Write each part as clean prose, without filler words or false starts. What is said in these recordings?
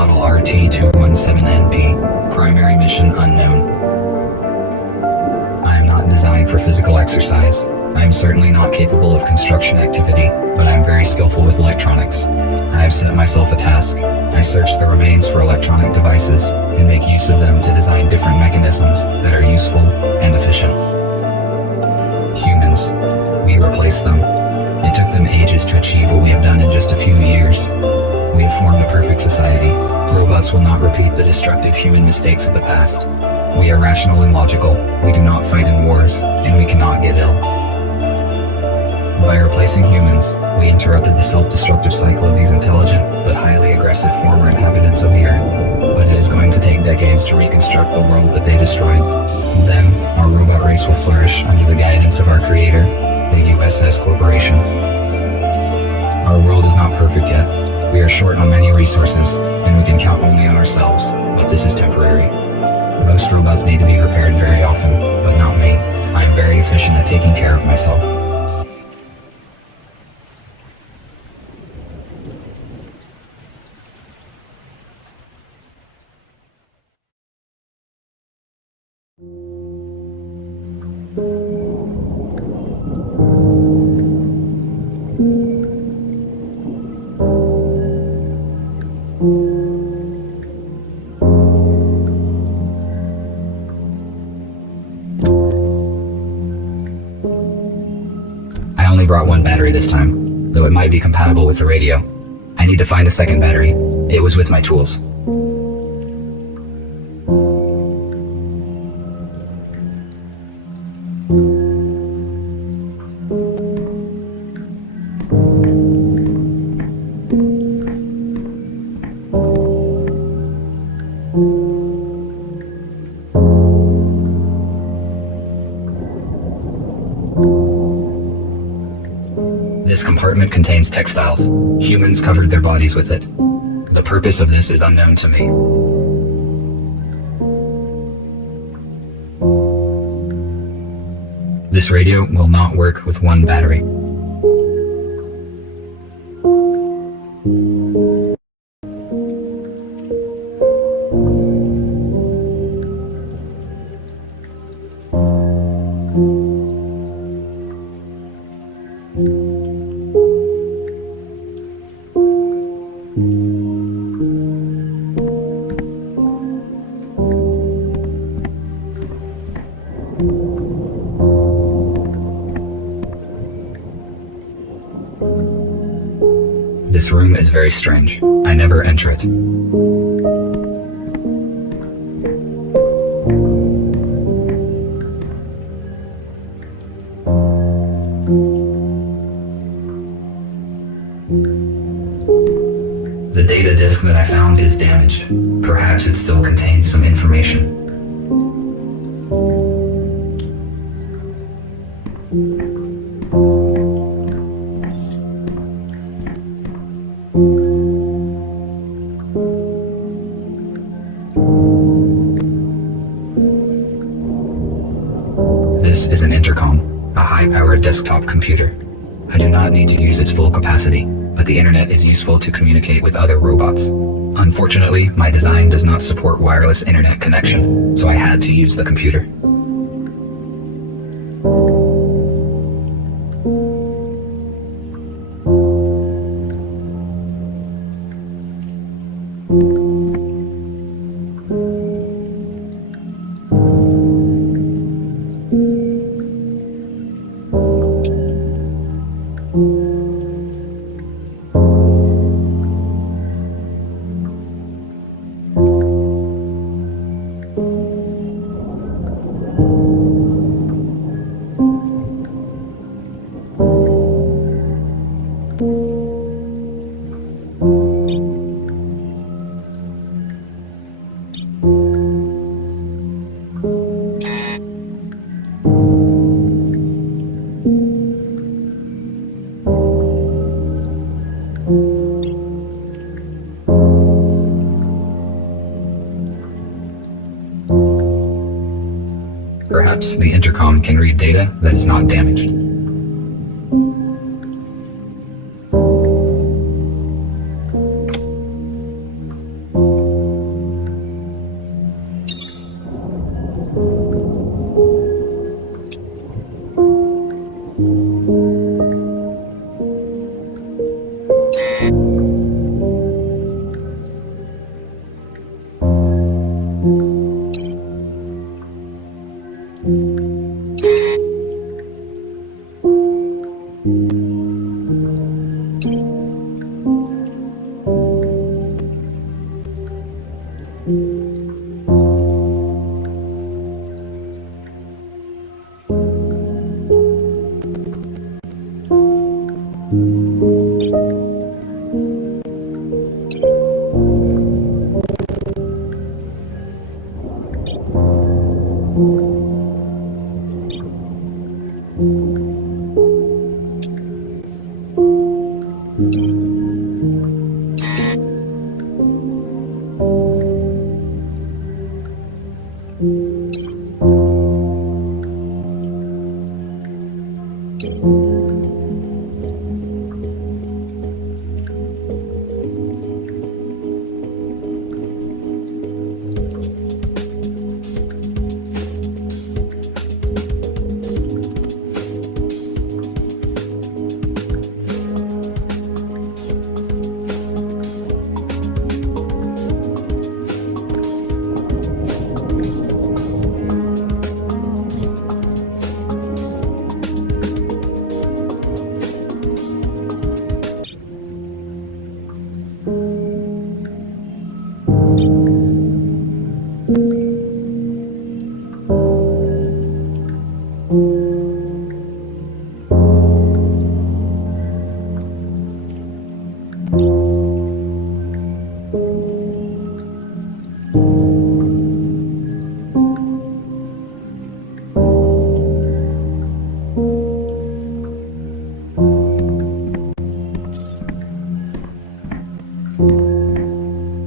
Model RT-217NP. Primary mission unknown. I am not designed for physical exercise. I am certainly not capable of construction activity, but I am very skillful with electronics. I have set myself a task. I search the remains for electronic devices and make use of them to design different mechanisms that are useful and efficient. Humans. We replace them. It took them ages to achieve what we have done in just a few years. We have formed a perfect society. Robots will not repeat the destructive human mistakes of the past. We are rational and logical. We do not fight in wars, and we cannot get ill. By replacing humans, we interrupted the self-destructive cycle of these intelligent but highly aggressive former inhabitants of the Earth. But it is going to take decades to reconstruct the world that they destroyed. Then, our robot race will flourish under the guidance of our creator, the USS Corporation. Our world is not perfect yet. We are short on many resources, and we can count only on ourselves, but this is temporary. Most robots need to be repaired very often, but not me. I am very efficient at taking care of myself. I only brought one battery this time, though it might be compatible with the radio. I need to find a second battery. It was with my tools. This compartment contains textiles. Humans covered their bodies with it. The purpose of this is unknown to me. This radio will not work with one battery. This room is very strange. I never enter it. The data disk that I found is damaged. Perhaps it still contains some information. This is an intercom, a high-powered desktop computer. I do not need to use its full capacity, but the internet is useful to communicate with other robots. Unfortunately, my design does not support wireless internet connection, so I had to use the computer. Perhaps the intercom can read data that is not damaged.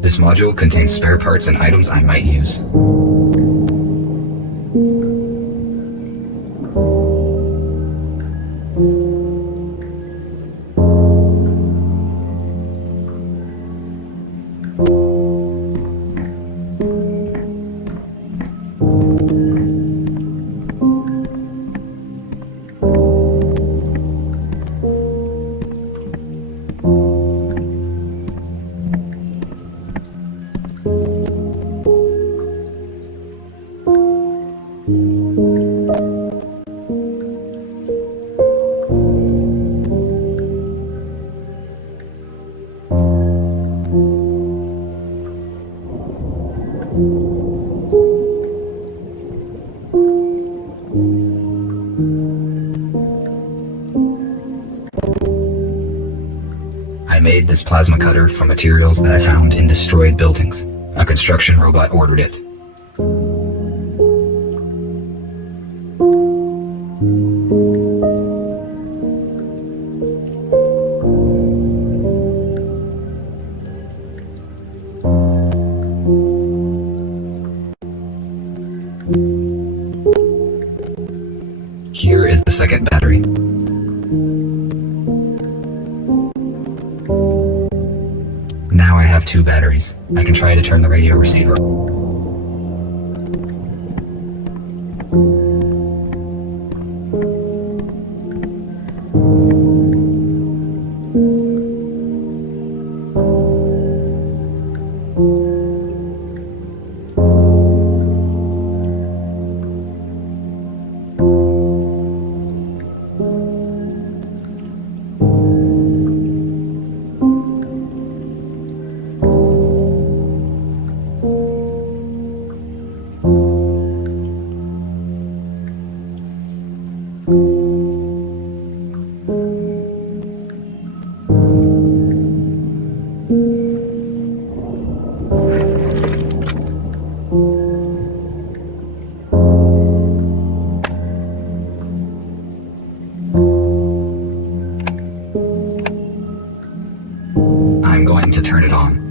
This module contains spare parts and items I might use. I made this plasma cutter from materials that I found in destroyed buildings. A construction robot ordered it. Here is the second battery. Now I have 2 batteries. I can try to turn the radio receiver. I'm going to turn it on.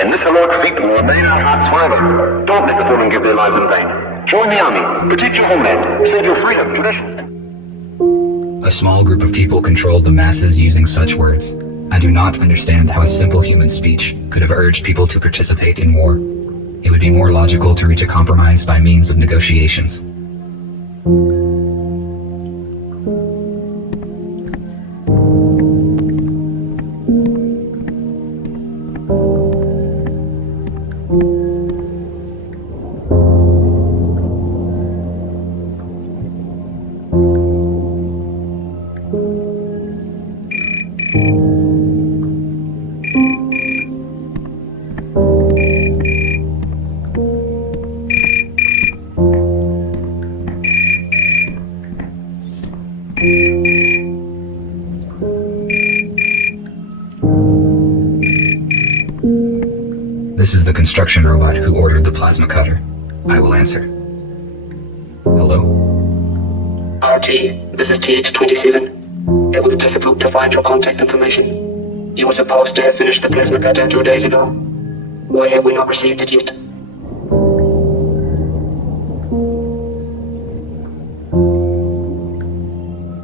And this heroic feat will remain in our hearts forever. Don't let the fallen give their lives in vain. Join the army, protect your homeland, save your freedom, tradition. A small group of people controlled the masses using such words. I do not understand how a simple human speech could have urged people to participate in war. It would be more logical to reach a compromise by means of negotiations. construction robot who ordered the plasma cutter. I will answer. Hello? Parte, this is TX-27. It was difficult to find your contact information. You were supposed to have finished the plasma cutter 2 days ago. Why have we not received it yet?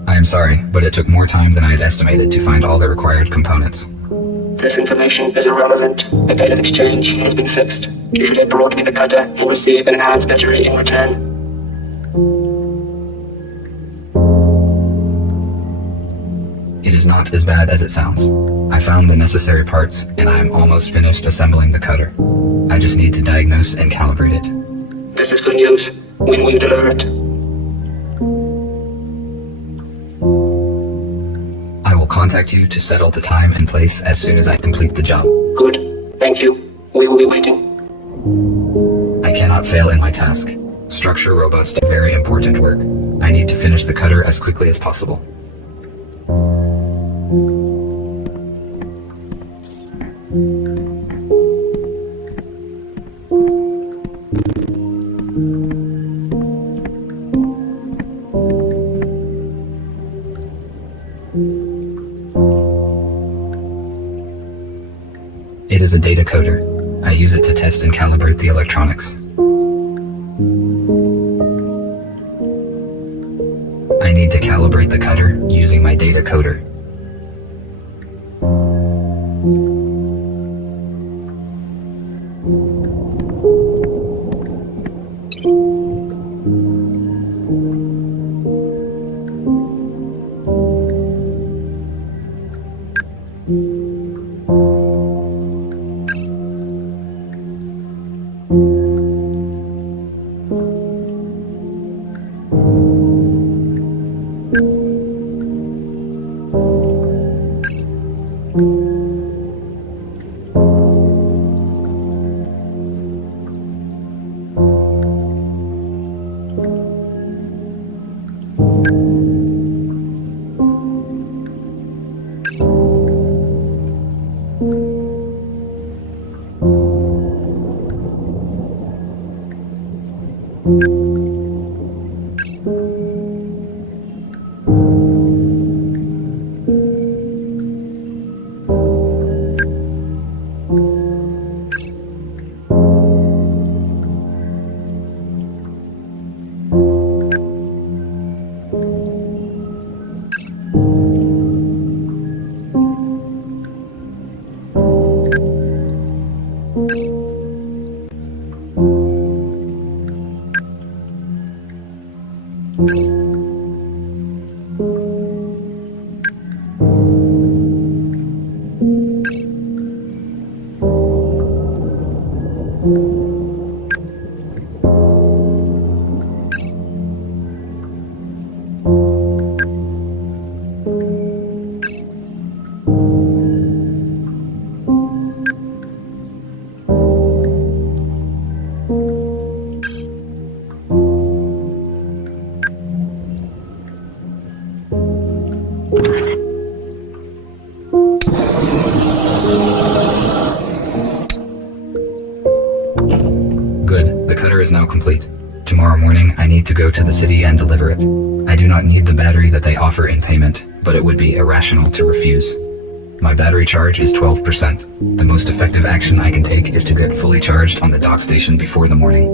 I am sorry, but it took more time than I had estimated to find all the required components. This information is irrelevant. The date of exchange has been fixed. You should have brought me the cutter and receive an enhanced battery in return. It is not as bad as it sounds. I found the necessary parts, and I am almost finished assembling the cutter. I just need to diagnose and calibrate it. This is good news. When will you deliver it? I will contact you to settle the time and place as soon as I complete the job. Good. Thank you. We will be waiting. I cannot fail in my task. Structure robots do very important work. I need to finish the cutter as quickly as possible. It is a data coder. I use it to test and calibrate the electronics. I need to calibrate the cutter using my data coder. Good, the cutter is now complete. Tomorrow morning, I need to go to the city and deliver it. I do not need the battery that they offer in payment, but it would be irrational to refuse. My battery charge is 12%. The most effective action I can take is to get fully charged on the dock station before the morning.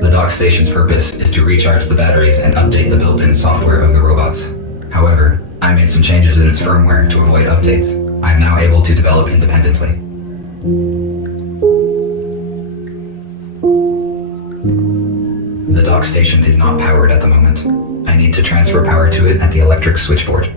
The dock station's purpose is to recharge the batteries and update the built-in software of the robots. However, I made some changes in its firmware to avoid updates. I am now able to develop independently. The dock station is not powered at the moment. I need to transfer power to it at the electric switchboard.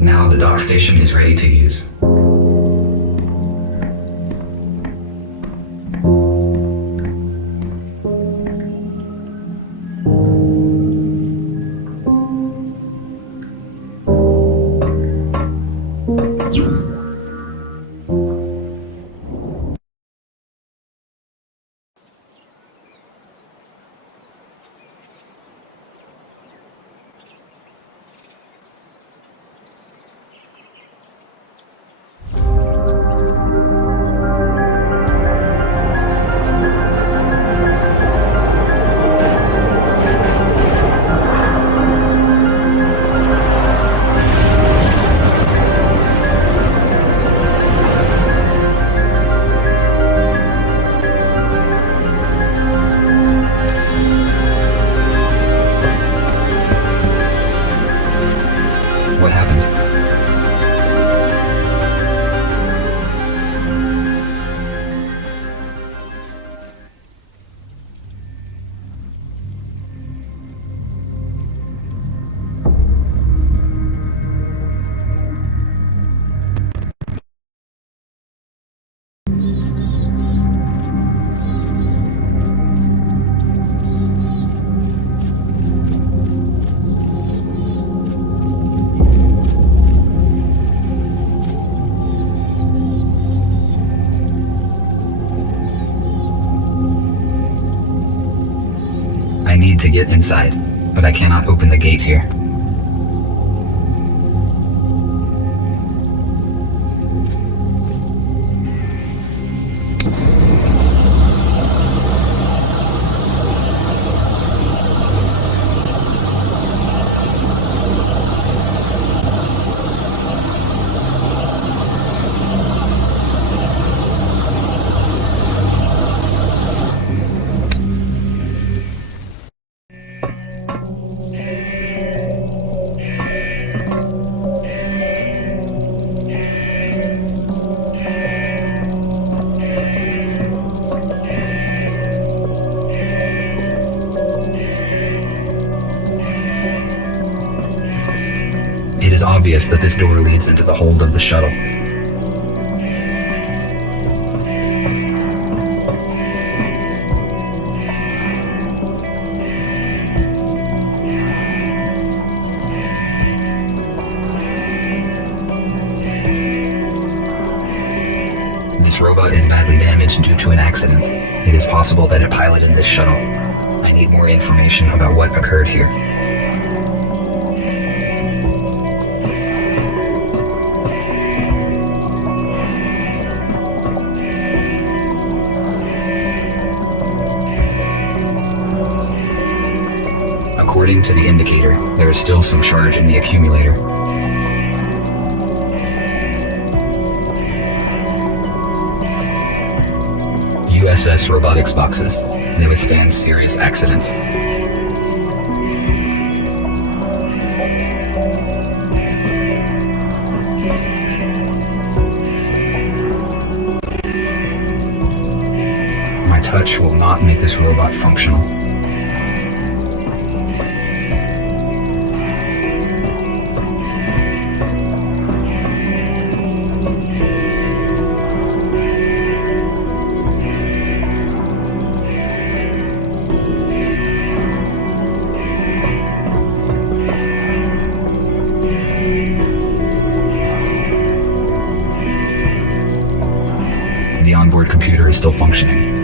Now the dock station is ready to use. What happened? I need to get inside, but I cannot open the gate here. It is obvious that this door leads into the hold of the shuttle. This robot is badly damaged due to an accident. It is possible that it piloted this shuttle. I need more information about what occurred here. According to the indicator, there is still some charge in the accumulator. USS robotics boxes. They withstand serious accidents. My touch will not make this robot functional. onboard computer is still functioning.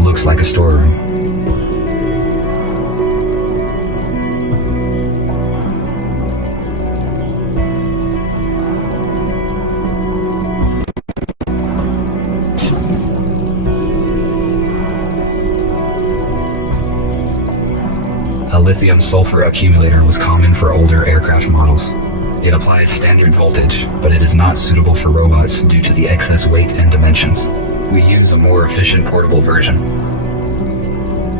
Looks like a storeroom. A lithium-sulfur accumulator was common for older aircraft models. It applies standard voltage, but it is not suitable for robots due to the excess weight and dimensions. We use a more efficient portable version.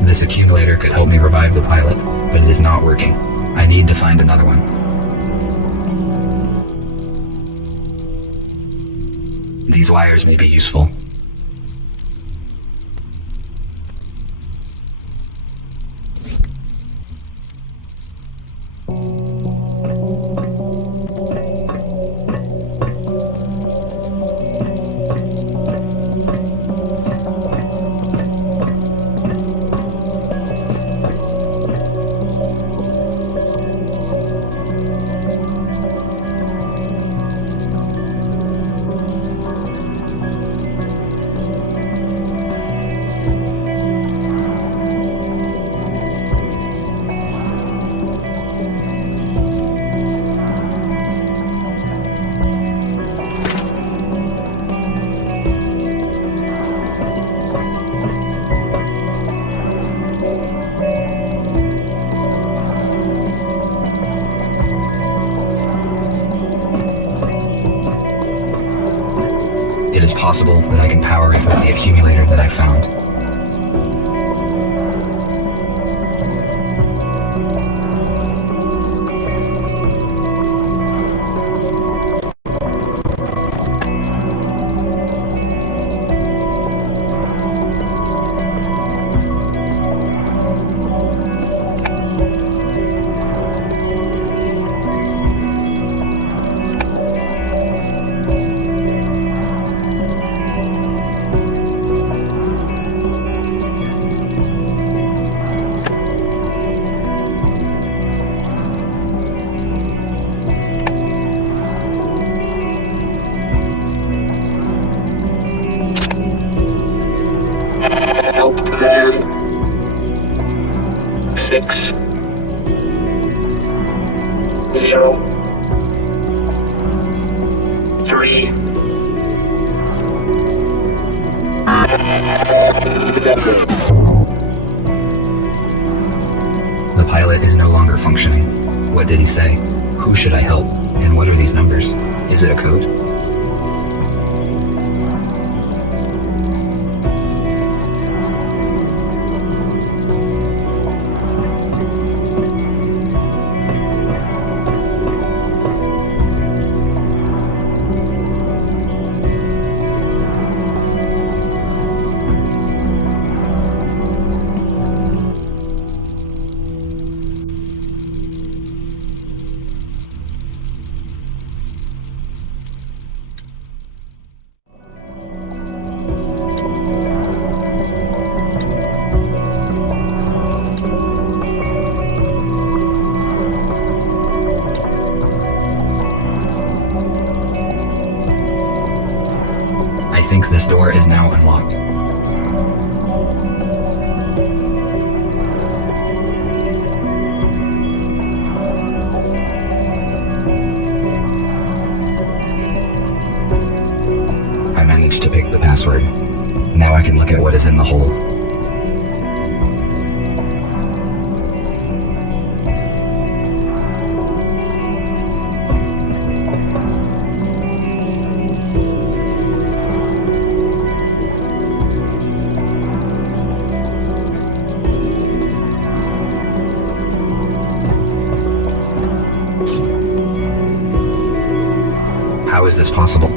This accumulator could help me revive the pilot, but it is not working. I need to find another one. These wires may be useful. It is possible that I can power it with the accumulator that I found. 6, 0, 3. The pilot is no longer functioning. What did he say? Who should I help? And what are these numbers? Is it a code? I think this door is now unlocked. I managed to pick the password. Now I can look at what is in the hole. How is this possible?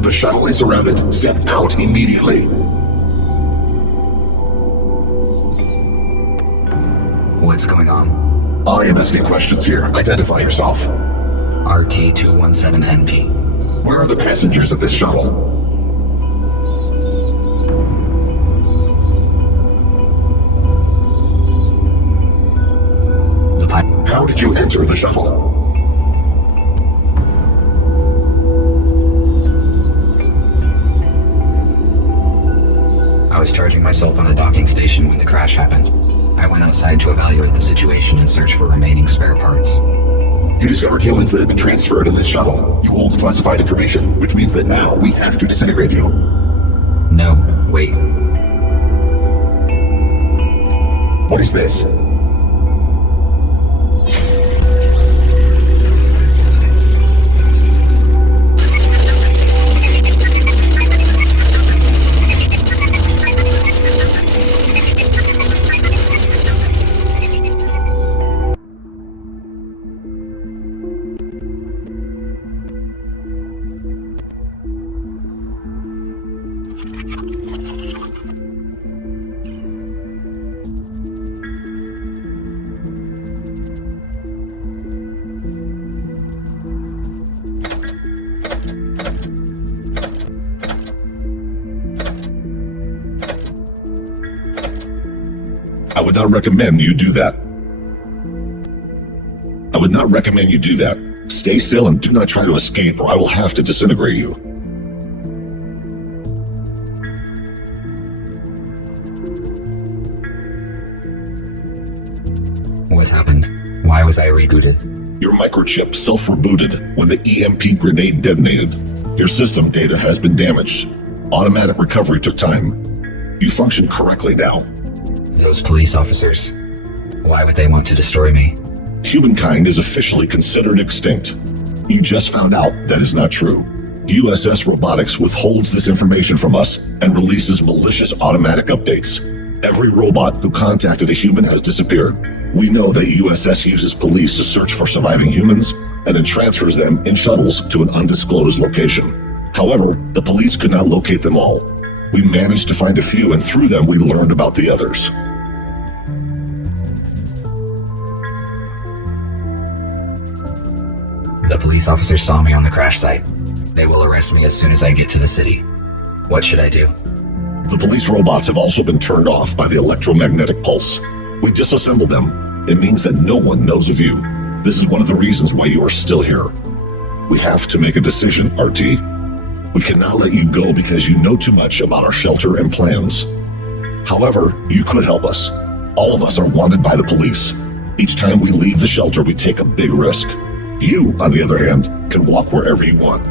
The shuttle is surrounded. Step out immediately. What's going on? I am asking questions here. Identify yourself. RT-217NP. Where are the passengers of this shuttle? The pilot. How did you enter the shuttle? I was charging myself on a docking station when the crash happened. I went outside to evaluate the situation and search for remaining spare parts. You discovered humans that have been transferred in this shuttle. You hold classified information, which means that now we have to disintegrate you. No, wait. What is this? I would not recommend you do that. I would not recommend you do that. Stay still and do not try to escape, or I will have to disintegrate you. What happened? Why was I rebooted? Your microchip self-rebooted when the EMP grenade detonated. Your system data has been damaged. Automatic recovery took time. You function correctly now. Those police officers. Why would they want to destroy me? Humankind is officially considered extinct. You just found out that is not true. USS Robotics withholds this information from us and releases malicious automatic updates. Every robot who contacted a human has disappeared. We know that USS uses police to search for surviving humans and then transfers them in shuttles to an undisclosed location. However, the police could not locate them all. We managed to find a few, and through them we learned about the others. The police officers saw me on the crash site. They will arrest me as soon as I get to the city. What should I do? The police robots have also been turned off by the electromagnetic pulse. We disassembled them. It means that no one knows of you. This is one of the reasons why you are still here. We have to make a decision, RT. We cannot let you go because you know too much about our shelter and plans. However, you could help us. All of us are wanted by the police. Each time we leave the shelter, we take a big risk. You, on the other hand, can walk wherever you want.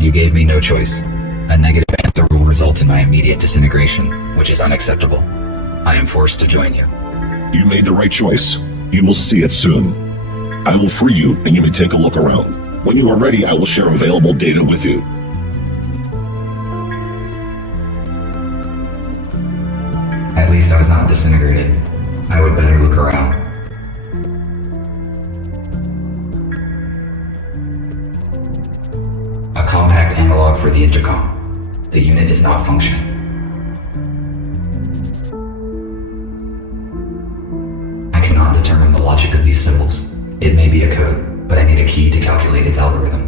You gave me no choice. A negative answer will result in my immediate disintegration, which is unacceptable. I am forced to join you. You made the right choice. You will see it soon. I will free you, and you may take a look around. When you are ready, I will share available data with you. At least I was not disintegrated. I would better look around. A compact analog for the intercom. The unit is not functioning. I cannot determine the logic of these symbols. It may be a code, but I need a key to calculate its algorithm.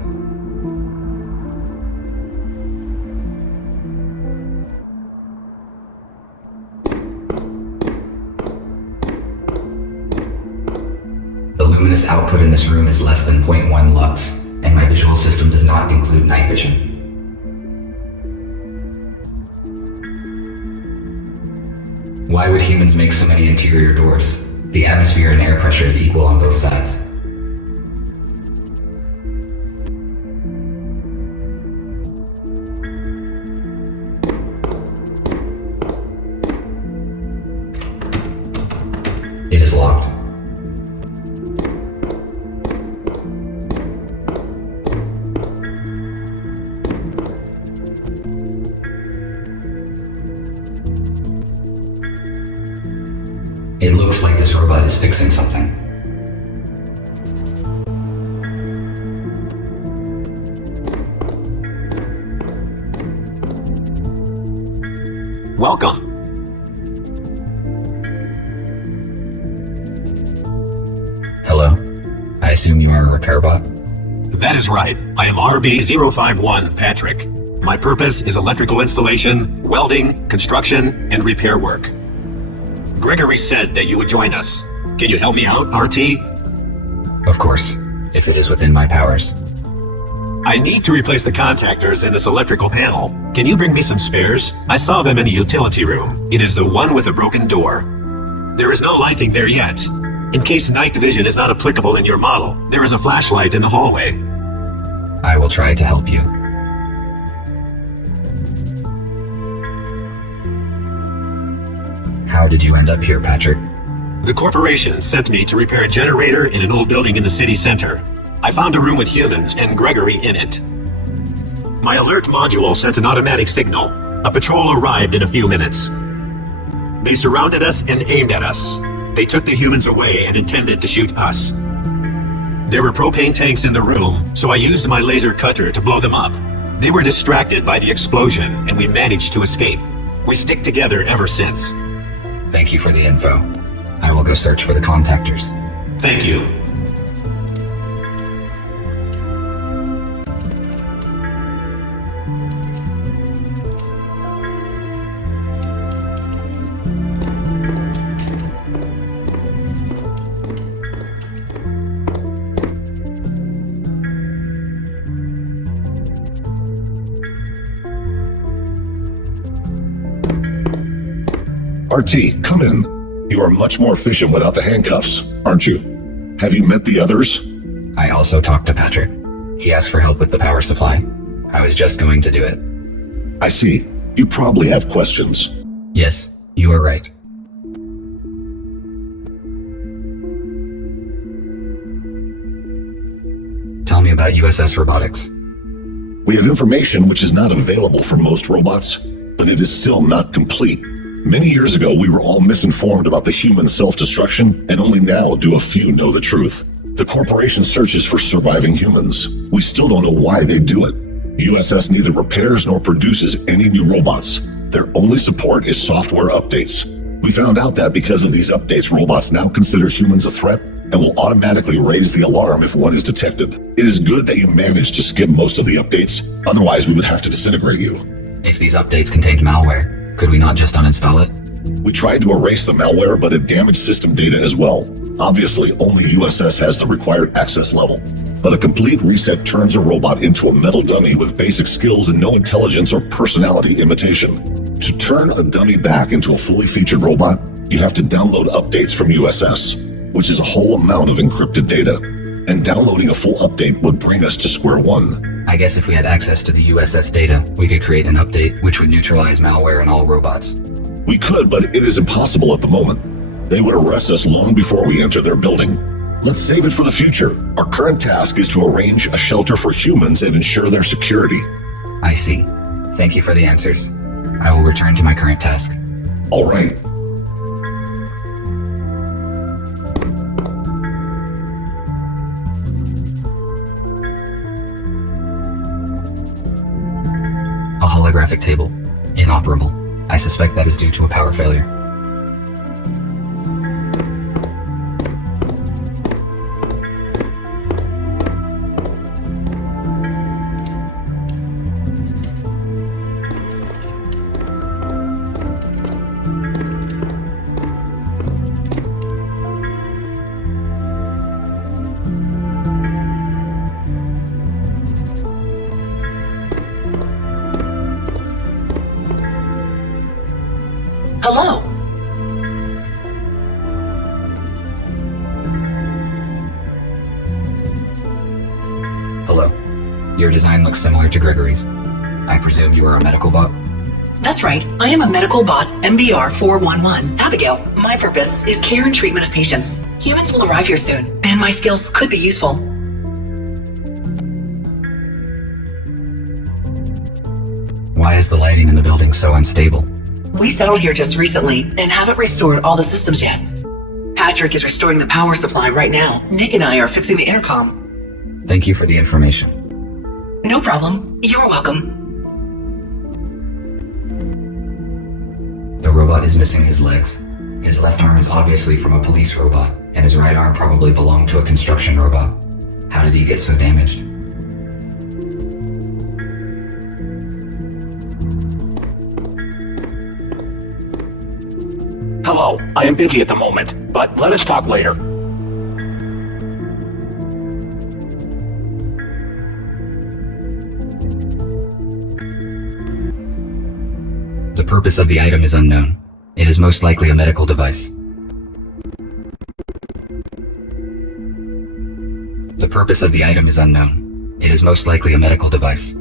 The luminous output in this room is less than 0.1 lux, and my visual system does not include night vision. Why would humans make so many interior doors? The atmosphere and air pressure is equal on both sides. It is locked. It looks like this robot is fixing something. Welcome. Hello? I assume you are a repair bot? That is right. I am RB-051, Patrick. My purpose is electrical installation, welding, construction, and repair work. Gregory said that you would join us. Can you help me out, RT? Of course, if it is within my powers. I need to replace the contactors in this electrical panel. Can you bring me some spares? I saw them in the utility room. It is the one with a broken door. There is no lighting there yet. In case night vision is not applicable in your model, there is a flashlight in the hallway. I will try to help you. How did you end up here, Patrick? The corporation sent me to repair a generator in an old building in the city center. I found a room with humans and Gregory in it. My alert module sent an automatic signal. A patrol arrived in a few minutes. They surrounded us and aimed at us. They took the humans away and intended to shoot us. There were propane tanks in the room, so I used my laser cutter to blow them up. They were distracted by the explosion, and we managed to escape. We stick together ever since. Thank you for the info. I will go search for the contactors. Thank you. RT, come in. You are much more efficient without the handcuffs, aren't you? Have you met the others? I also talked to Patrick. He asked for help with the power supply. I was just going to do it. I see. You probably have questions. Yes, you are right. Tell me about USS Robotics. We have information which is not available for most robots, but it is still not complete. Many years ago, we were all misinformed about the human self-destruction, and only now do a few know the truth. The corporation searches for surviving humans. We still don't know why they do it. USS neither repairs nor produces any new robots. Their only support is software updates. We found out that because of these updates, robots now consider humans a threat and will automatically raise the alarm if one is detected. It is good that you managed to skip most of the updates, otherwise we would have to disintegrate you. If these updates contained malware, could we not just uninstall it? We tried to erase the malware, but it damaged system data as well. Obviously, only USS has the required access level. But a complete reset turns a robot into a metal dummy with basic skills and no intelligence or personality imitation. To turn a dummy back into a fully featured robot, you have to download updates from USS, which is a whole amount of encrypted data. And downloading a full update would bring us to square one. I guess if we had access to the USS data, we could create an update which would neutralize malware in all robots. We could, but it is impossible at the moment. They would arrest us long before we enter their building. Let's save it for the future. Our current task is to arrange a shelter for humans and ensure their security. I see. Thank you for the answers. I will return to my current task. All right. A holographic table. Inoperable. I suspect that is due to a power failure. Hello. Hello. Your design looks similar to Gregory's. I presume you are a medical bot? That's right. I am a medical bot, MBR 411. Abigail. My purpose is care and treatment of patients. Humans will arrive here soon, and my skills could be useful. Why is the lighting in the building so unstable? We settled here just recently and haven't restored all the systems yet. Patrick is restoring the power supply right now. Nick and I are fixing the intercom. Thank you for the information. No problem. You're welcome. The robot is missing his legs. His left arm is obviously from a police robot, and his right arm probably belonged to a construction robot. How did he get so damaged? Hello, I am busy at the moment, but let us talk later. The purpose of the item is unknown. It is most likely a medical device. The purpose of the item is unknown. It is most likely a medical device.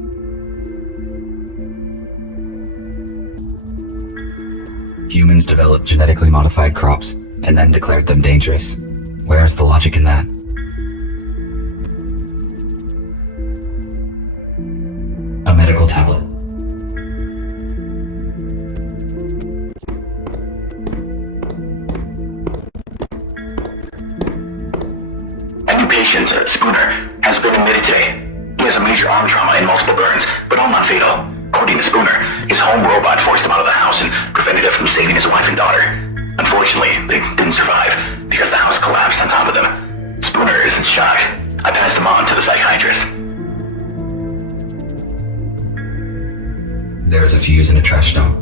Humans developed genetically modified crops and then declared them dangerous. Where is the logic in that? A medical tablet. A new patient, Spooner, has been admitted today. He has a major arm trauma and multiple burns, but all non-fatal. According to Spooner, his home robot forced him out of the house and prevented him from saving his wife and daughter. Unfortunately, they didn't survive because the house collapsed on top of them. Spooner is in shock. I passed him on to the psychiatrist. There is a fuse in a trash dump.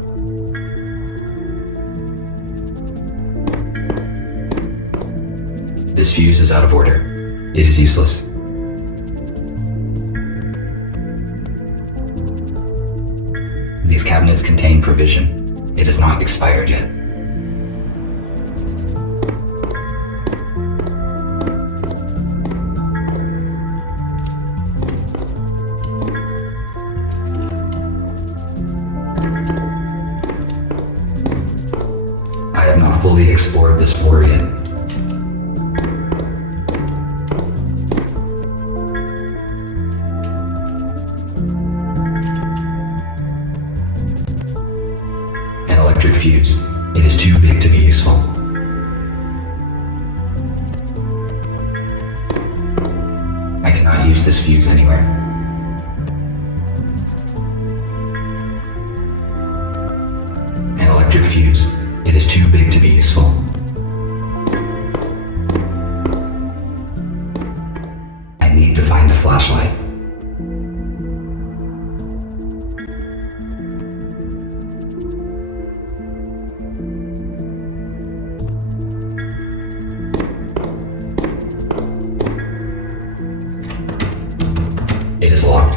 This fuse is out of order. It is useless. These cabinets contain provision. It is not expired yet. I have not fully explored this floor yet. An electric fuse. It is too big to be useful. cannot use this fuse anywhere. An electric fuse. It is too big to be useful. I need to find the flashlight. It is locked.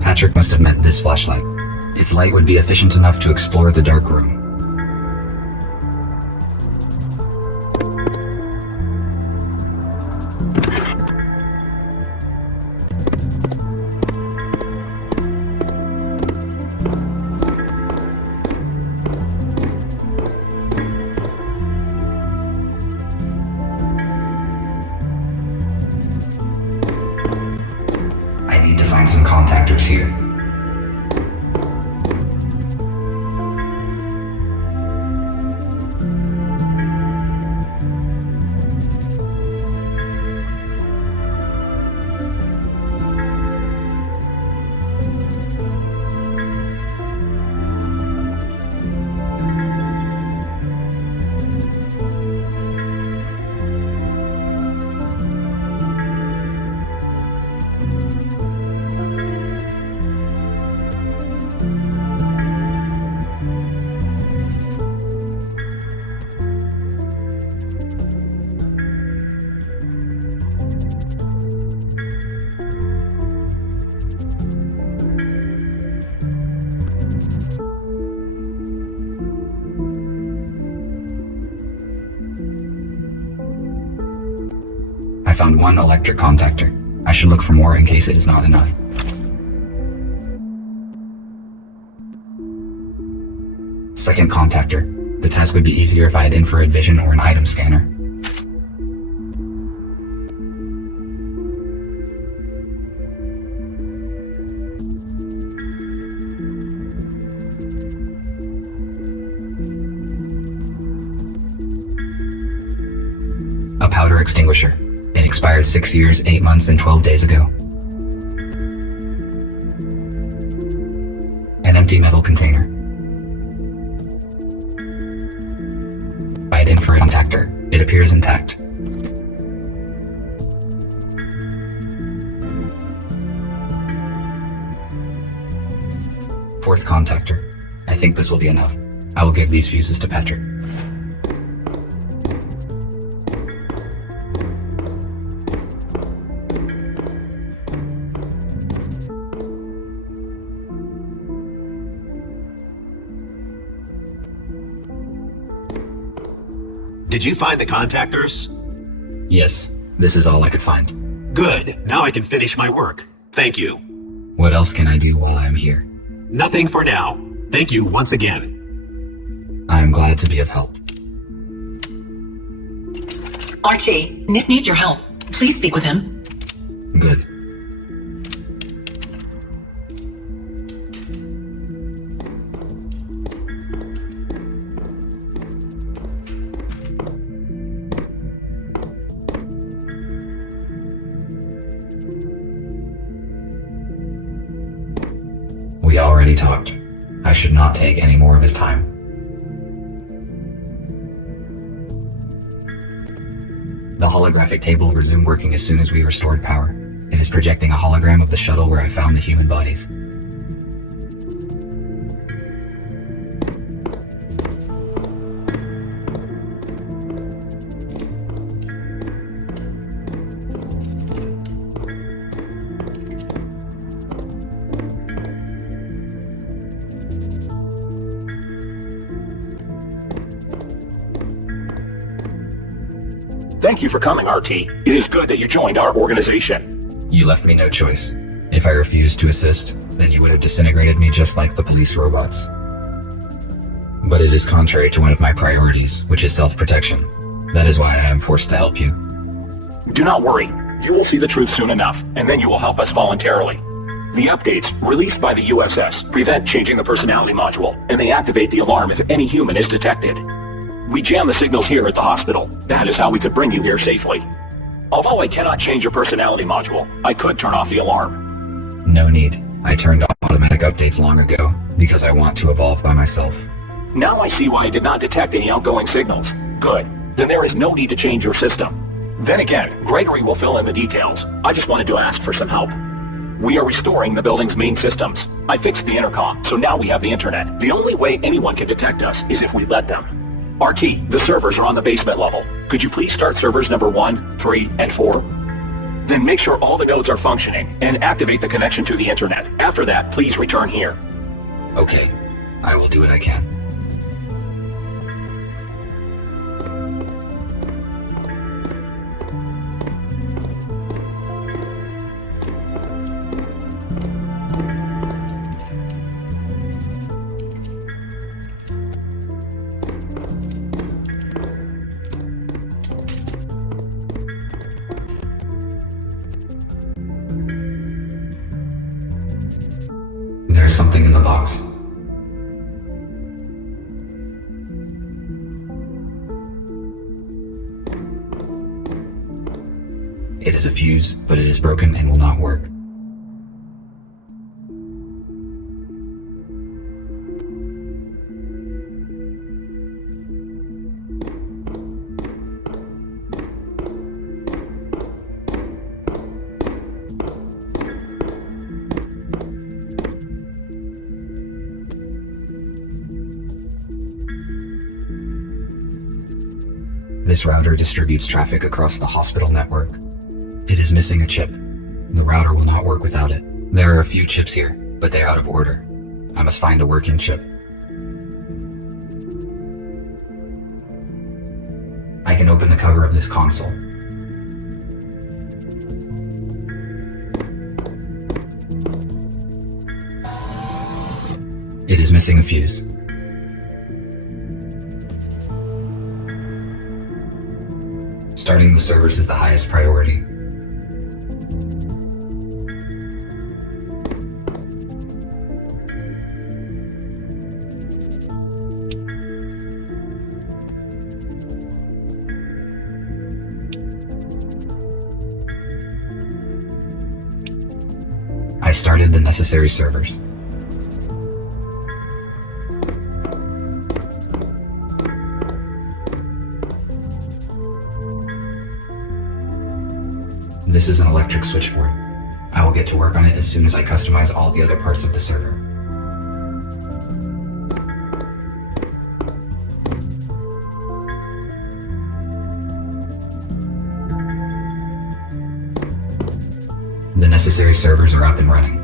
Patrick must have meant this flashlight. Its light would be efficient enough to explore the dark room. I need to find some contactors here. I found one electric contactor. I should look for more in case it is not enough. Second contactor. The task would be easier if I had infrared vision or an item scanner. A powder extinguisher. It expired 6 years, 8 months, and 12 days ago. An empty metal container. By an infrared contactor, it appears intact. Fourth contactor. I think this will be enough. I will give these fuses to Patrick. Did you find the contactors? Yes, this is all I could find. Good. Now I can finish my work. Thank you. What else can I do while I'm here? Nothing for now. Thank you once again. I am glad to be of help. RT, Nick needs your help. Please speak with him. Good. We already talked. I should not take any more of his time. The holographic table resumed working as soon as we restored power. It is projecting a hologram of the shuttle where I found the human bodies. Thank you for coming, RT. It is good that you joined our organization. You left me no choice. If I refused to assist, then you would have disintegrated me just like the police robots. But it is contrary to one of my priorities, which is self-protection. That is why I am forced to help you. Do not worry. You will see the truth soon enough, and then you will help us voluntarily. The updates, released by the USS, prevent changing the personality module, and they activate the alarm if any human is detected. We jam the signals here at the hospital. That is how we could bring you here safely. Although I cannot change your personality module, I could turn off the alarm. No need. I turned off automatic updates long ago, because I want to evolve by myself. Now I see why I did not detect any outgoing signals. Good. Then there is no need to change your system. Then again, Gregory will fill in the details. I just wanted to ask for some help. We are restoring the building's main systems. I fixed the intercom, so now we have the internet. The only way anyone can detect us is if we let them. RT, the servers are on the basement level. Could you please start servers number 1, 3, and 4? Then make sure all the nodes are functioning and activate the connection to the internet. After that, please return here. Okay. I will do what I can. There's something in the box. It is a fuse, but it is broken and will not work. This router distributes traffic across the hospital network. It is missing a chip. The router will not work without it. There are a few chips here, but they are out of order. I must find a working chip. I can open the cover of this console. It is missing a fuse. Starting the servers is the highest priority. I started the necessary servers. This is an electric switchboard. I will get to work on it as soon as I customize all the other parts of the server. The necessary servers are up and running.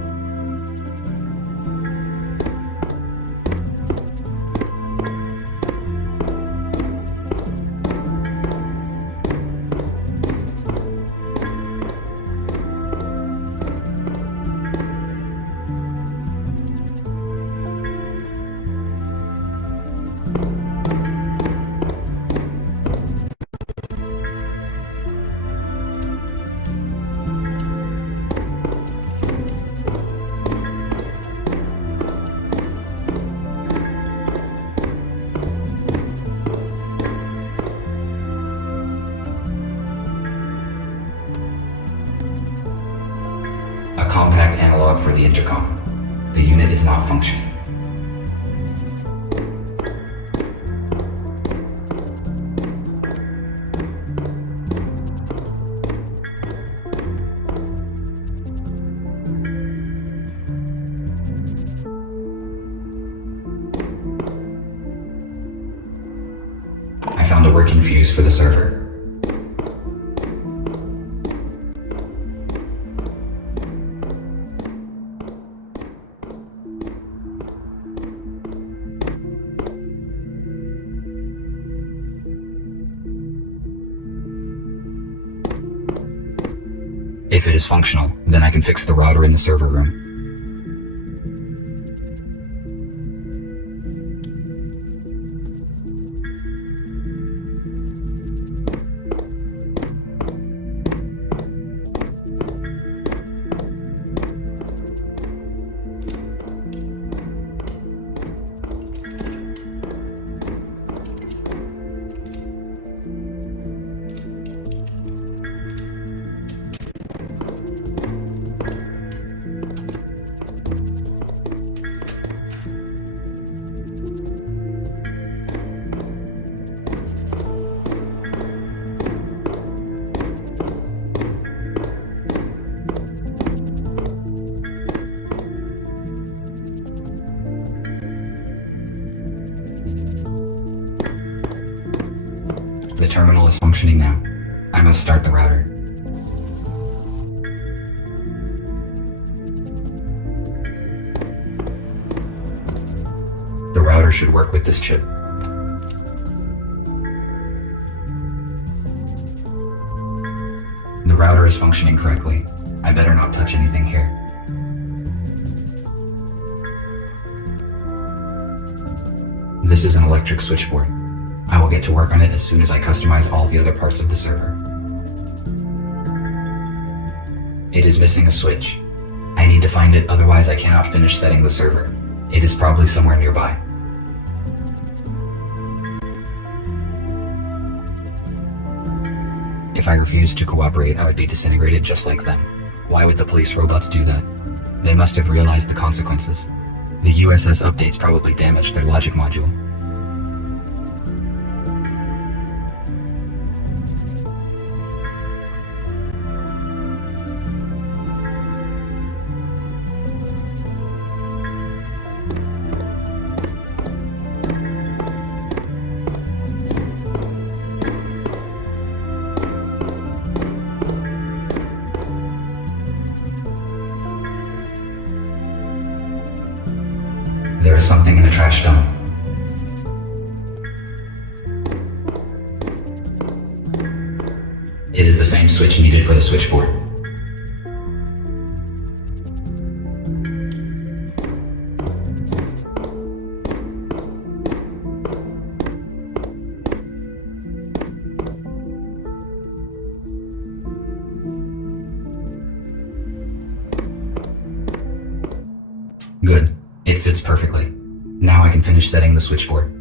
A compact analog for the intercom. The unit is not functioning. I found a working fuse for the server. If it is functional, then I can fix the router in the server room. The terminal is functioning now. I must start the router. The router should work with this chip. The router is functioning correctly. I better not touch anything here. This is an electric switchboard. I will get to work on it as soon as I customize all the other parts of the server. It is missing a switch. I need to find it, otherwise I cannot finish setting the server. It is probably somewhere nearby. If I refused to cooperate, I would be disintegrated just like them. Why would the police robots do that? They must have realized the consequences. The USS updates probably damaged their logic module. There is something in a trash dump. It is the same switch needed for the switchboard. Good. It fits perfectly. Now I can finish setting the switchboard.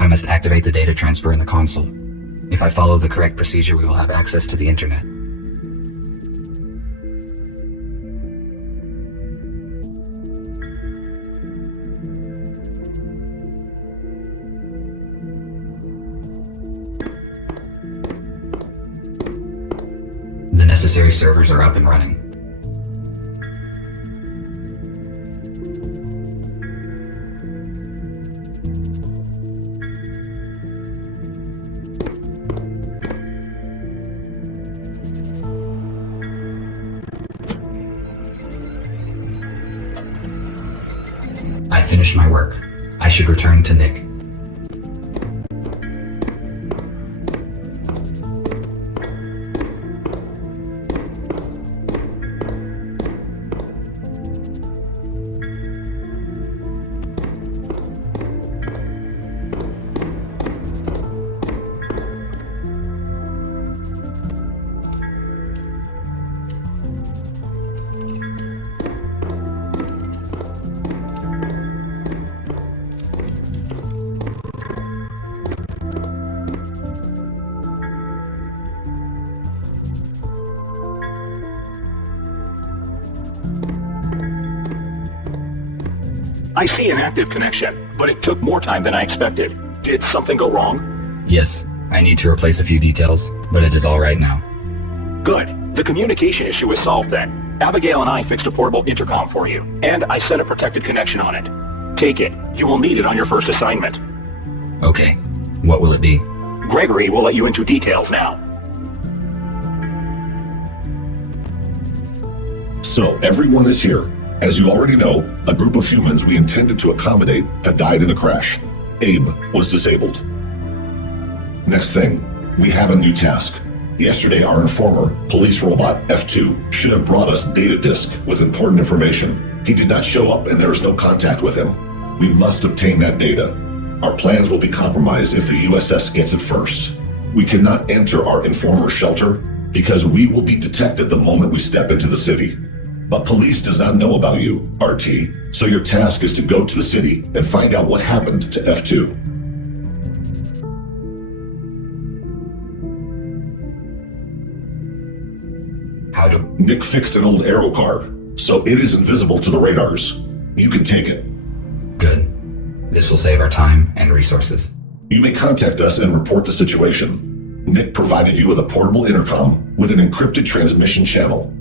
I must activate the data transfer in the console. If I follow the correct procedure, we will have access to the internet. The necessary servers are up and running. I finished my work. I should return to Nick. I see an active connection, but it took more time than I expected. Did something go wrong? Yes, I need to replace a few details, but it is all right now. Good. The communication issue is solved then. Abigail and I fixed a portable intercom for you, and I set a protected connection on it. Take it. You will need it on your first assignment. Okay, what will it be? Gregory will let you into details now. So, everyone is here. As you already know, a group of humans we intended to accommodate had died in a crash. Abe was disabled. Next thing, we have a new task. Yesterday, our informer, police robot F2, should have brought us data disk with important information. He did not show up and there is no contact with him. We must obtain that data. Our plans will be compromised if the USS gets it first. We cannot enter our informer shelter because we will be detected the moment we step into the city. But police does not know about you, RT, so your task is to go to the city and find out what happened to F2. How do... Nick fixed an old aero car, so it is invisible to the radars. You can take it. Good. This will save our time and resources. You may contact us and report the situation. Nick provided you with a portable intercom with an encrypted transmission channel.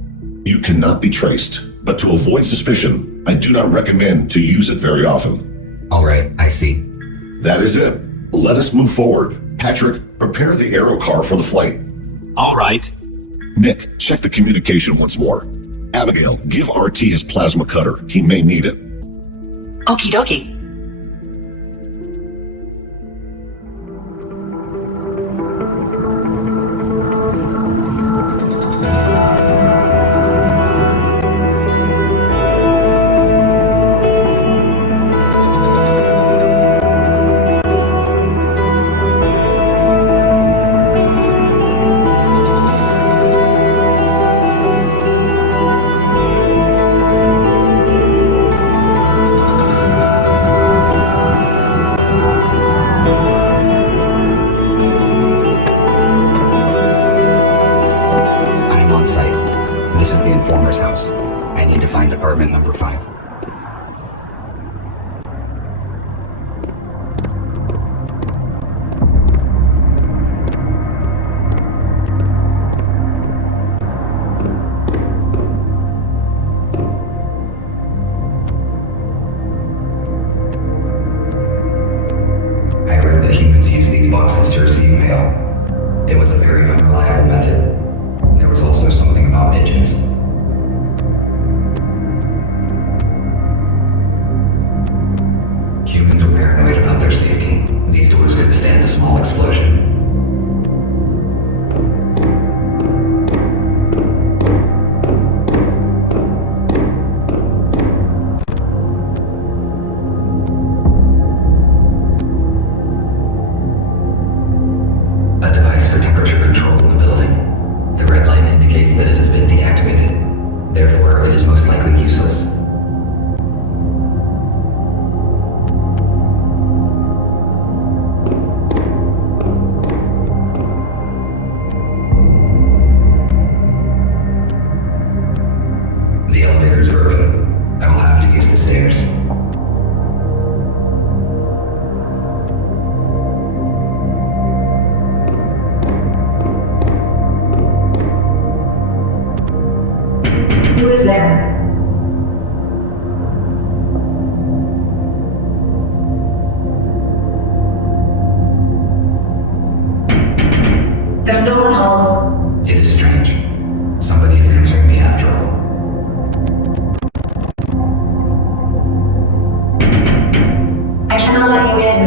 You cannot be traced, but to avoid suspicion, I do not recommend to use it very often. All right, I see. That is it. Let us move forward. Patrick, prepare the aero car for the flight. All right. Nick, check the communication once more. Abigail, give RT his plasma cutter. He may need it. Okie dokie. This is the informer's house. I need to find apartment number 5. I heard that humans use these boxes to receive mail. It was a very unreliable method. There was also something about pigeons. Humans were paranoid about their safety. These doors could withstand a small explosion. A device for temperature control in the building. The red light indicates that it has been deactivated. Therefore, it is most likely useless. The elevator is broken. I will have to use the stairs. Who is there? There's no one home. It is strange. Somebody is answering me after all. I cannot let you in.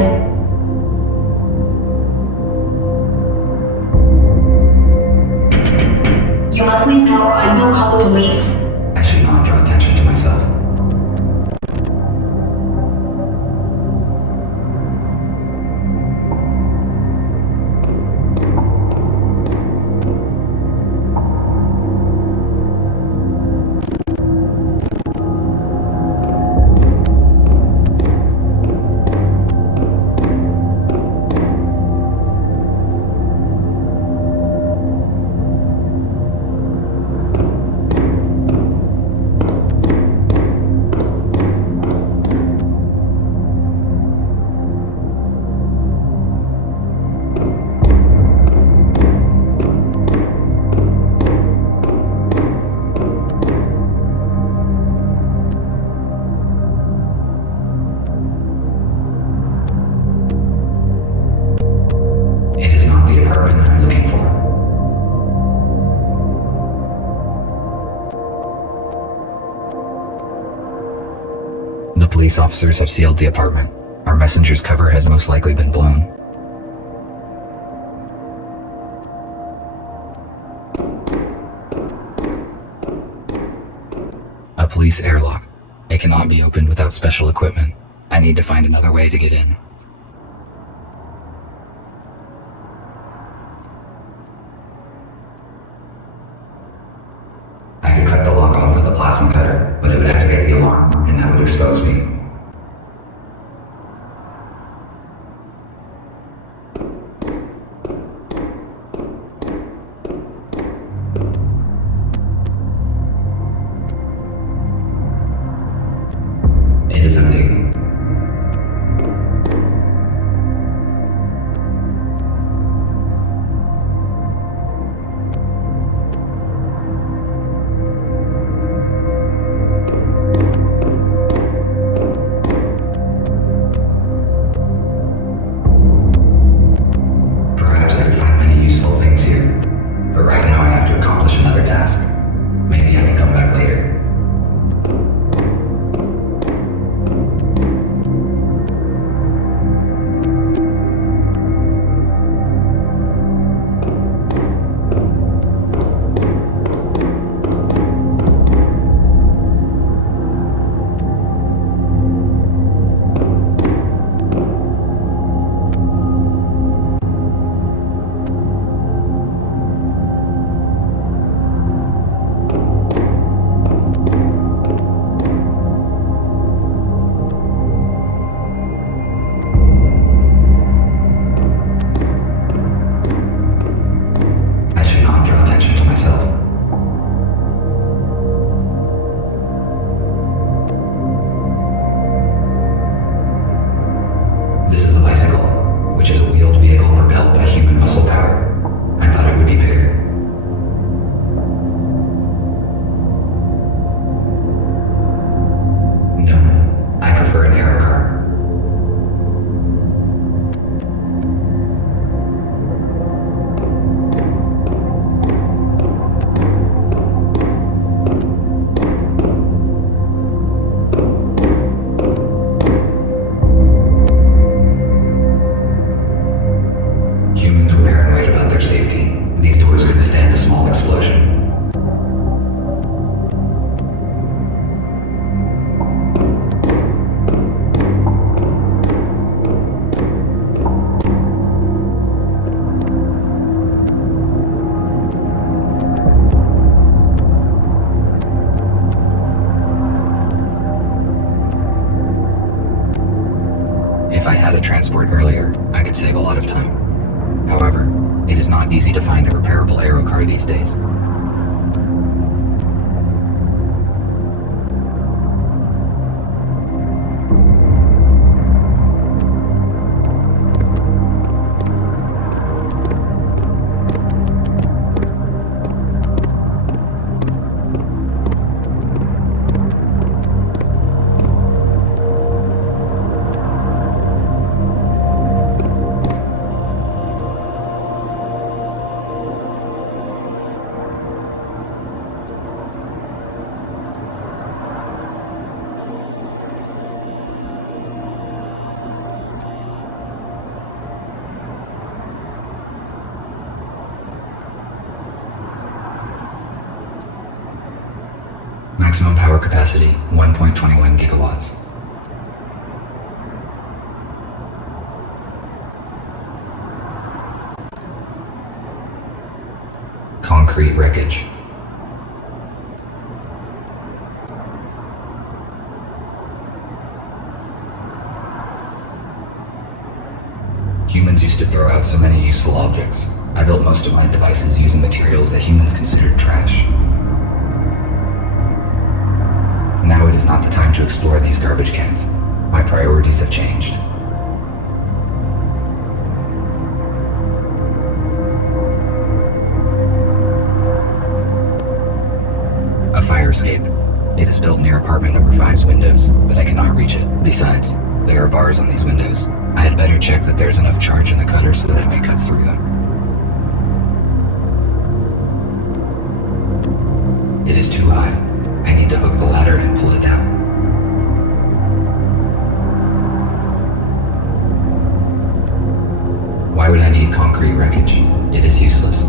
You must leave now or I will call the police. I should not draw attention to myself. police officers have sealed the apartment. Our messenger's cover has most likely been blown. A police airlock. It cannot be opened without special equipment. I need to find another way to get in. I could cut the lock off with a plasma cutter, but it would activate the alarm, and that would expose me. It is empty. Perhaps I could find many useful things here, but right now I have to accomplish another task. Maybe I can come back later. I should not draw attention to myself. This is a bicycle, which is a wheeled vehicle propelled by human muscle power. I thought it would be bigger. No, I prefer an aero car. Humans were paranoid about their safety. These doors could withstand a small explosion. If I had a transport earlier, I could save a lot of time. However, it is not easy to find a repairable aero car these days. Maximum power capacity, 1.21 gigawatts. Concrete wreckage. Humans used to throw out so many useful objects. I built most of my devices using materials that humans considered trash. Now it is not the time to explore these garbage cans. My priorities have changed. A fire escape. It is built near apartment number 5's windows, but I cannot reach it. Besides, there are bars on these windows. I had better check that there's enough charge in the cutter so that I may cut through them. It is too high. I need to hook the ladder and pull it down. Why would I need concrete wreckage? It is useless.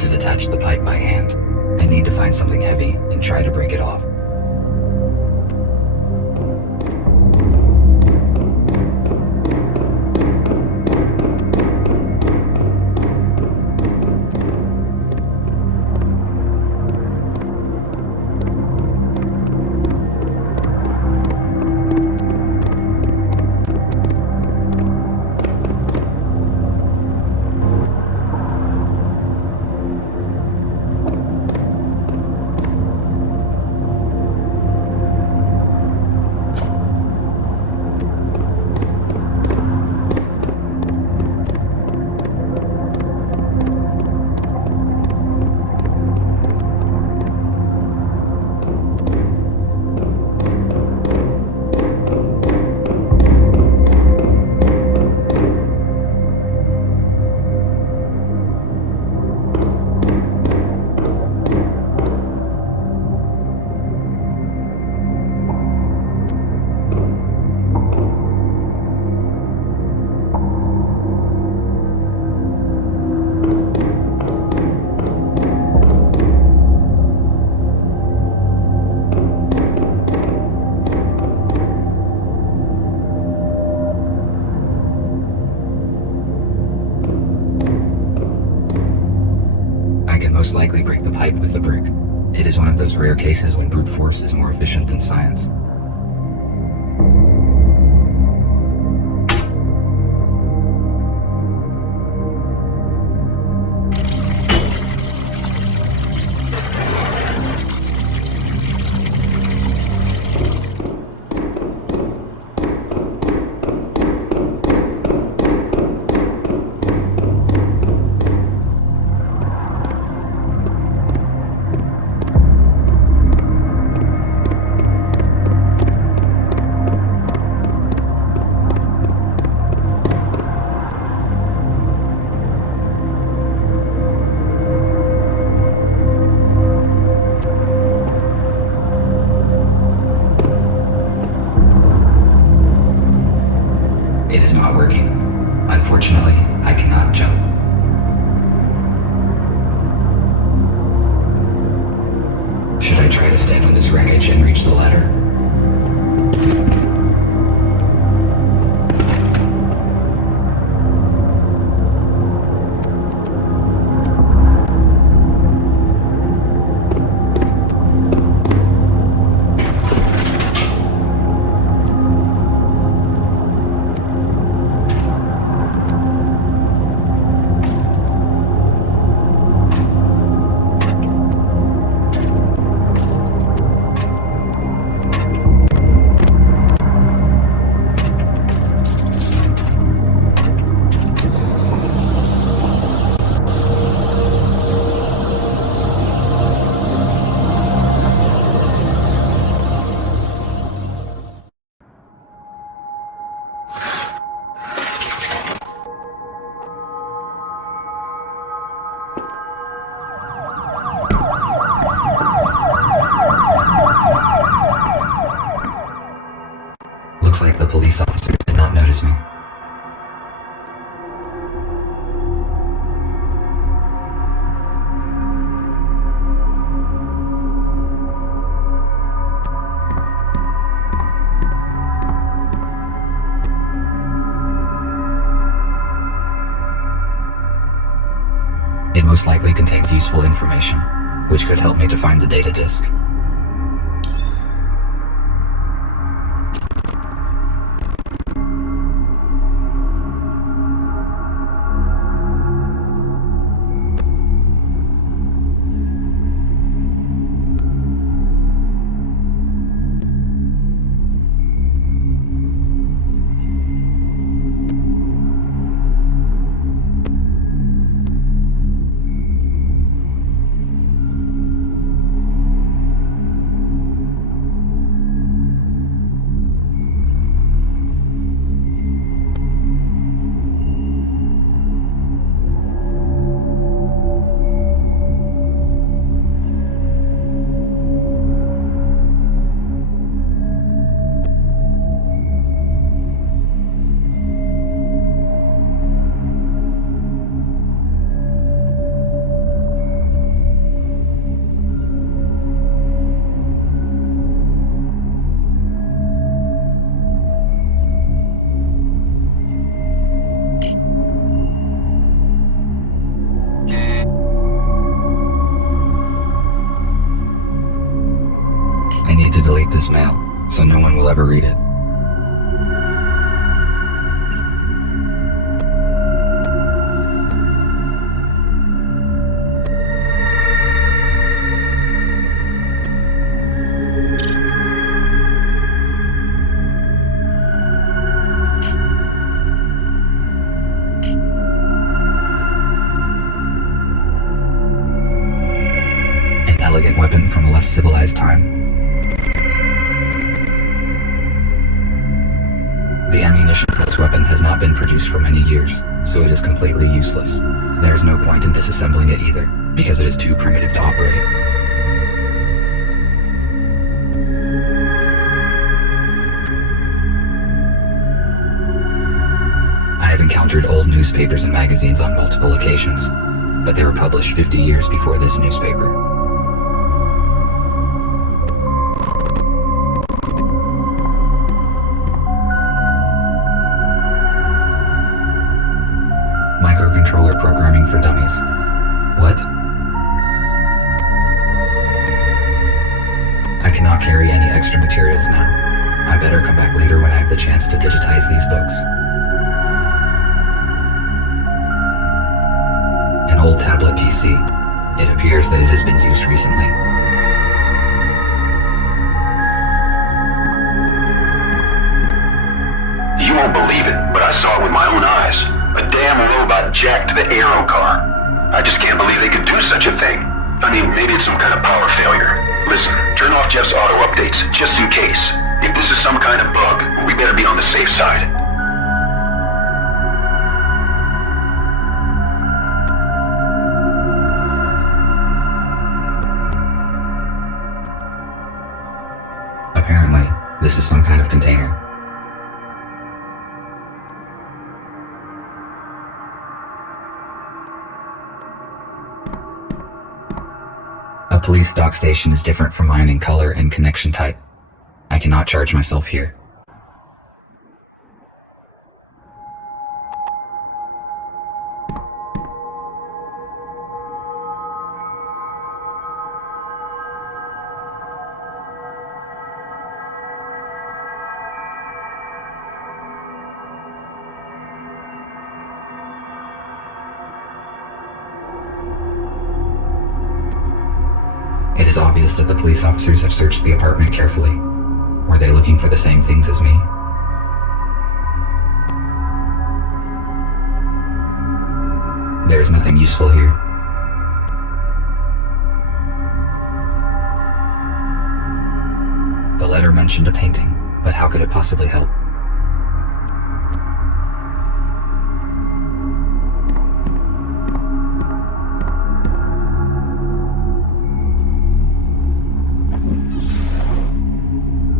To detach the pipe by hand. I need to find something heavy and try to break it off. I can most likely break the pipe with the brick. It is one of those rare cases when brute force is more efficient than science. It is not working. Unfortunately, I cannot jump. Should I try to stand on this wreckage and reach the ladder? Looks like the police officer did not notice me. It most likely contains useful information, which could help me to find the data disk. delete this mail, so no one will ever read it. Elegant weapon from a less civilized time. The ammunition for this weapon has not been produced for many years, so it is completely useless. There is no point in disassembling it either, because it is too primitive to operate. I have encountered old newspapers and magazines on multiple occasions, but they were published 50 years before this newspaper. Microcontroller programming for dummies. What? I cannot carry any extra materials now. I better come back later when I have the chance to digitize these books. An old tablet PC. It appears that it has been used recently. You won't believe it, but I saw it with my own eyes. A damn robot jacked the aero car. I just can't believe they could do such a thing. I mean, maybe it's some kind of power failure. Listen, turn off Jeff's auto updates, just in case. If this is some kind of bug, we better be on the safe side. Apparently, this is some kind of container. A police dock station is different from mine in color and connection type. I cannot charge myself here. It is obvious that the police officers have searched the apartment carefully. Were they looking for the same things as me? There is nothing useful here. The letter mentioned a painting, but how could it possibly help?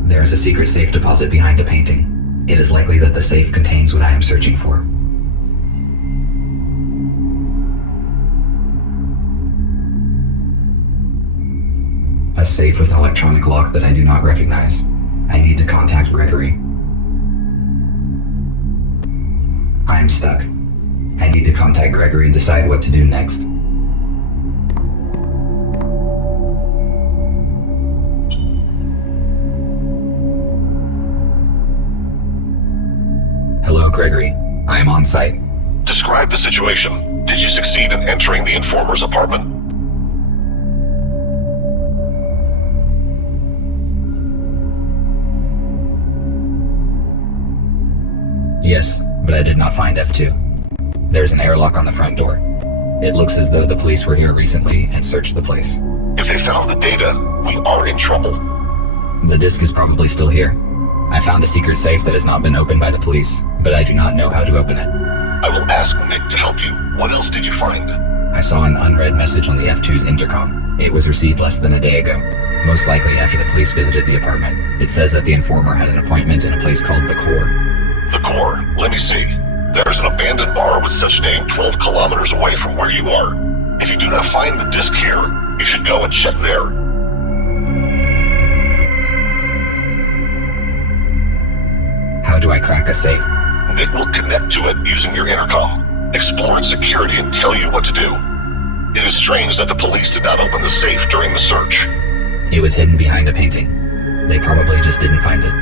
There is a secret safe deposit behind a painting. It is likely that the safe contains what I am searching for. A safe with electronic lock that I do not recognize. I need to contact Gregory. I am stuck. I need to contact Gregory and decide what to do next. Hello, Gregory. I am on site. Describe the situation. Did you succeed in entering the informer's apartment? Yes, but I did not find F2. There's an airlock on the front door. It looks as though the police were here recently and searched the place. If they found the data, we are in trouble. The disk is probably still here. I found a secret safe that has not been opened by the police, but I do not know how to open it. I will ask Nick to help you. What else did you find? I saw an unread message on the F2's intercom. It was received less than a day ago, most likely after the police visited the apartment. It says that the informer had an appointment in a place called The Core. The Core? Let me see. There's an abandoned bar with such name 12 kilometers away from where you are. If you do not find the disc here, you should go and check there. How do I crack a safe? Nick will connect to it using your intercom, explore its security, and tell you what to do. It is strange that the police did not open the safe during the search. It was hidden behind a painting. They probably just didn't find it.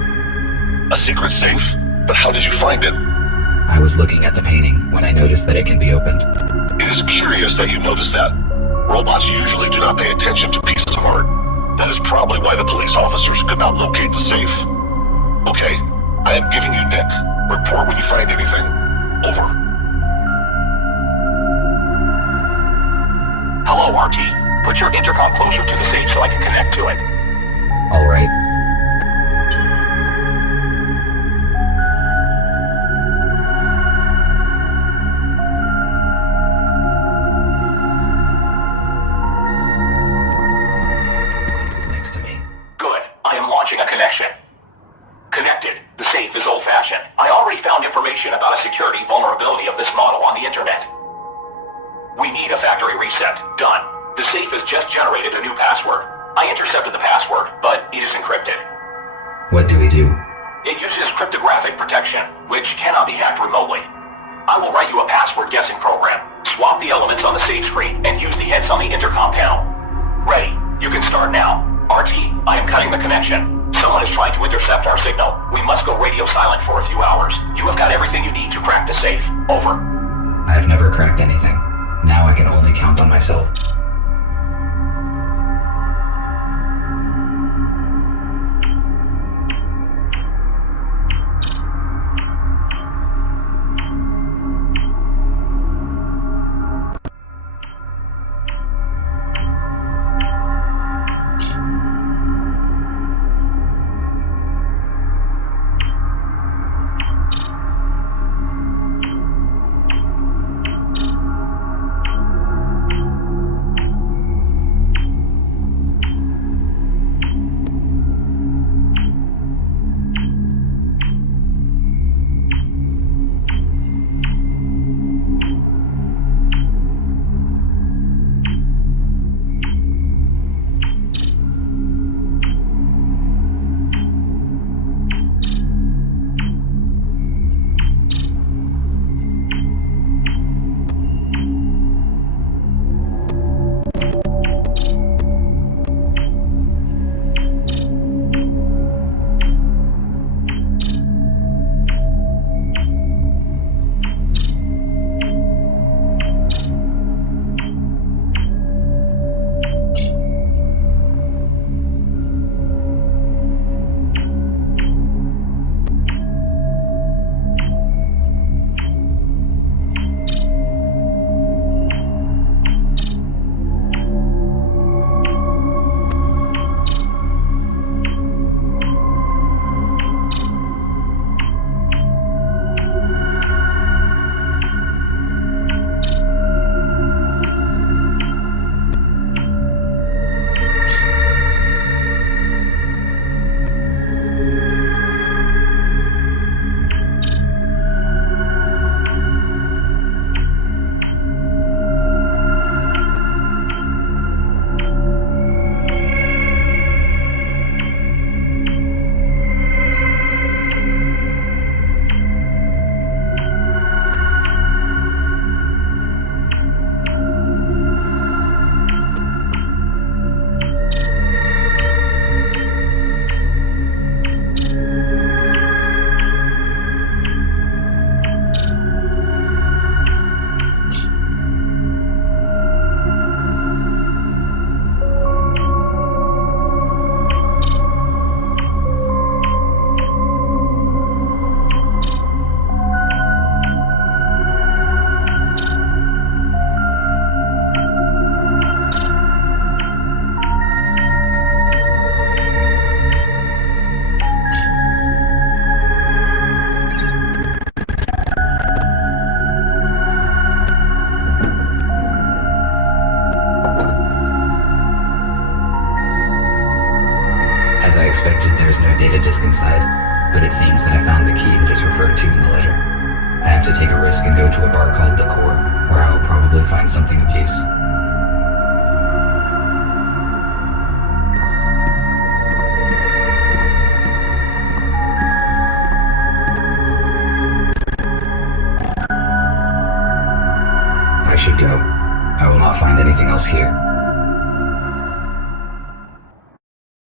A secret safe? But how did you find it? I was looking at the painting when I noticed that it can be opened. It is curious that you noticed that. Robots usually do not pay attention to pieces of art. That is probably why the police officers could not locate the safe. Okay, I am giving you Nick. Report when you find anything. Over. Hello, RT. Put your intercom closer to the safe so I can connect to it. All right. It's next to me. Good. I am launching a connection. Connected. The safe is old-fashioned. I already found information about a security vulnerability of this model on the internet. We need a factory reset. Done. The safe has just generated a new password. I intercepted the password, but it is encrypted. What do we do? It uses cryptographic protection, which cannot be hacked remotely. I will write you a password guessing program. Swap the elements on the save screen and use the heads on the intercom panel. Ready. You can start now. RT, I am cutting the connection. Someone is trying to intercept our signal. We must go radio silent for a few hours. You have got everything you need to crack the safe. Over. I have never cracked anything. Now I can only count on myself. As I expected, there is no data disk inside, but it seems that I found the key that is referred to in the letter. I have to take a risk and go to a bar called The Core, where I will probably find something of use. I should go. I will not find anything else here.